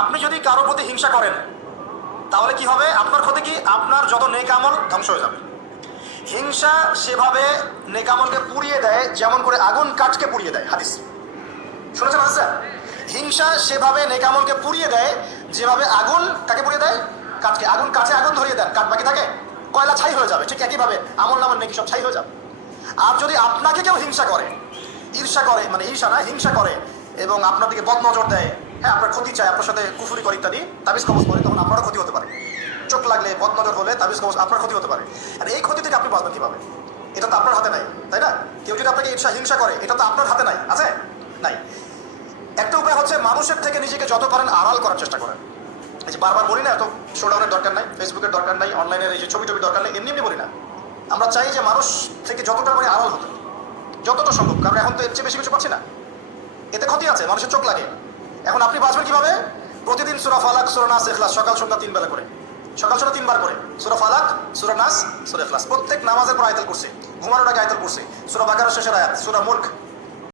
আপনি যদি কারো প্রতি হিংসা করেন তাহলে কি হবে? আপনার ক্ষতি কি? আপনার যত নেক আমল ধ্বংস হয়ে যাবে। হিংসা সেভাবে নেক আমলকে পুড়িয়ে দেয় যেমন করে আগুন কাঠকে পুড়িয়ে দেয়। হাদিস শুনেছেন হাদিসটা? হিংসা সেভাবে নেক আমলকে পুড়িয়ে দেয় যেভাবে আগুন কাকে পুড়িয়ে দেয়? কাঠকে। আগুন কাছে আগুন ধরিয়ে দেন, কাঠ বাকি থাকে, কয়লা ছাই হয়ে যাবে। ঠিক একইভাবে আমল নামের নেকি সব ছাই হয়ে যাবে। আর যদি আপনাকে কেউ হিংসা করে, ঈর্ষা করে, মানে ঈর্ষা না, হিংসা করে এবং আপনার দিকে বদনজর দেয়, হ্যাঁ আপনার ক্ষতি চায়, আপনার সাথে কুফুরি করে ইত্যাদি, তাবিজ কবজ করে, তখন আপনারও ক্ষতি হতে পারে। চোখ লাগলে, বদনজর হলে, তাবিজ কবজ, আপনার ক্ষতি হতে পারে। আর এই ক্ষতি থেকে আপনি বাঁচবেন কিভাবে? এটা তো আপনার হাতে নাই, তাই না? কেউ যদি আপনাকে ঈর্ষা হিংসা করে, এটা তো আপনার হাতে নাই, আছে? নাই। একটা উপায় হচ্ছে মানুষের থেকে নিজেকে যত পারেন আড়াল করার চেষ্টা করেন। এই যে বারবার বলি না, এত শোডাউনের দরকার নাই, ফেসবুকের দরকার নাই, অনলাইনের এই যে ছবি দরকার নেই, এমনি এমনি বলি না। আমরা চাই যে মানুষ থেকে যতটা পারি আড়াল হতে, যতটা সম্ভব, কারণ এখন তো এর চেয়ে বেশি কিছু পাচ্ছি না। এতে ক্ষতি আছে, মানুষের চোখ লাগে। এখন আপনি বাঁচবেন কিভাবে? প্রতিদিন সূরা ফালাক, সূরা নাস, ইখলাস, সকাল সন্ধ্যা 3 বেলা করে, সকাল সন্ধ্যা 3 বার করে সূরা ফালাক, সূরা নাস, সূরা ইখলাস, প্রত্যেক নামাজের পর আয়াতুল কুরসি, ঘুমানোর আগে আয়াতুল কুরসি, সূরা বাকারা শেষের আয়াত, সূরা মুলক